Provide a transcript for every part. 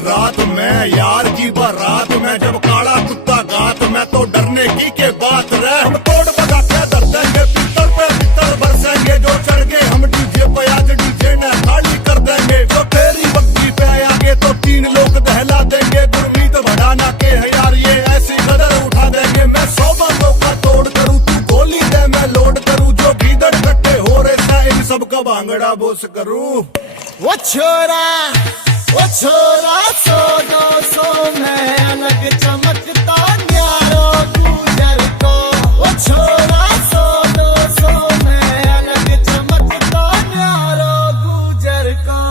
रात में यार की बारात में जब काला कुत्ता गात में तो डरने की के बात रहे। हम तोड़ बगा के दर देंगे पित्तर पे पित्तर बरसेंगे जो चढ़ गए हम डीजे पे आज डीजे ने खाली कर देंगे। जो तेरी बग्गी पे आगे तो 3 लोग दहला देंगे। गुरमीत बढ़ाना के है यार ये ऐसी कदर उठा देंगे। मैं 100 बंदों का तोड़ करूँ तू गोली दे मैं लोड करूँ। जो भीतर इकट्ठे हो रहे थे इन सबका भांगड़ा बोस करूँ। वो छोरा 100-200 में अलग चमकता न्यारो गुजर को। वो छोरा 100-200 में अलग चमकता न्यारो गुजर को।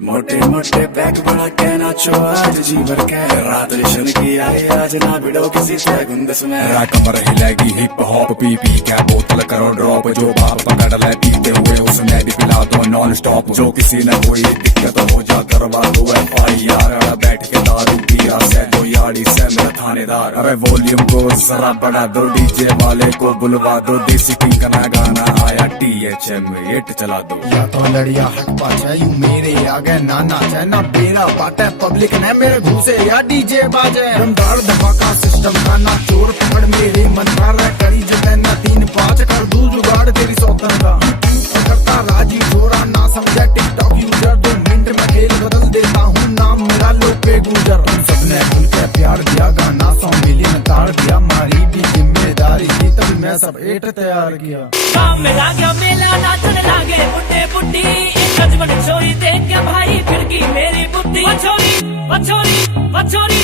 मोटे मोटे बैग बड़ा कहना चो आज जी भर के रात रिशन की आए आज ना भिड़ो किसी से गुंदस में। कमर हिलेगी हिप हॉप पी पी क्या बोतल करो ड्रॉप। जो बाप पकड़ ले पीते हुए उसमें भी पिला दो नॉन स्टॉप। जो किसी ने कोई दिक्कत हो जा करवा दो FIR। बैठ के दारू पिया से दो यारी से मेरा थानेदार। अरे वॉल्यूम को जरा बढ़ा दो डीजे वाले को बुलवा दो। देसी किंग का गाना आया THM 8 चला दो। या तो लड़िया हट पाचे यूं मेरे आगे नाना चाहे बेरा बाटे पब्लिक ने मेरे घूसे या डीजे बाजे। दमदार धमाका सिस्टम का ना चोर पकड़ मेरे मंत्रालय करी जगह ना 3-5 कर दूं जुगाड़ तेरी सौतन का। करता राजी जोरा ना समझा टिकटॉक यूजर 2 मिनट में खेल बदल देता हूँ नाम मेरा लोपे गुजर। तुम सबने खुल के प्यार दिया गाना 100 मिलियन तार दिया। मारी भी जिम्मेदारी थी तभी मैं सब 8 तैयार किया। काम में लागे मेला नाचने लागे बुड्ढे बुड्ढी। एक गजबन छोरी देख के भाई फिर की मेरी बुद्धि। वछोरी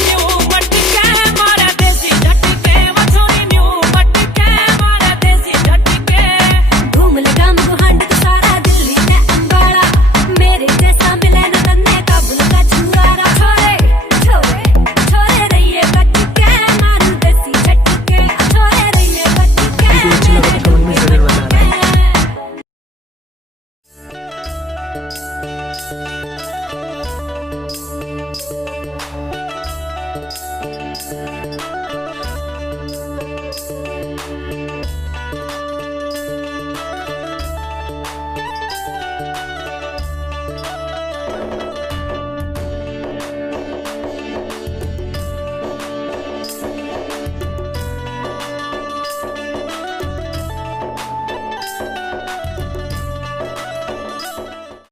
न्यू मटके मारा देसी झटके। वछोरी न्यू मटके मारा देसी झटके। घूम लगा मुहंड तो सारा दिल्ली ने अंबाड़ा। मेरे जैसा मिले न तन्ने काबुल का छुआरा। छोरे रहिए बटके मारू देसी झटके। छोरे रहिए बटके।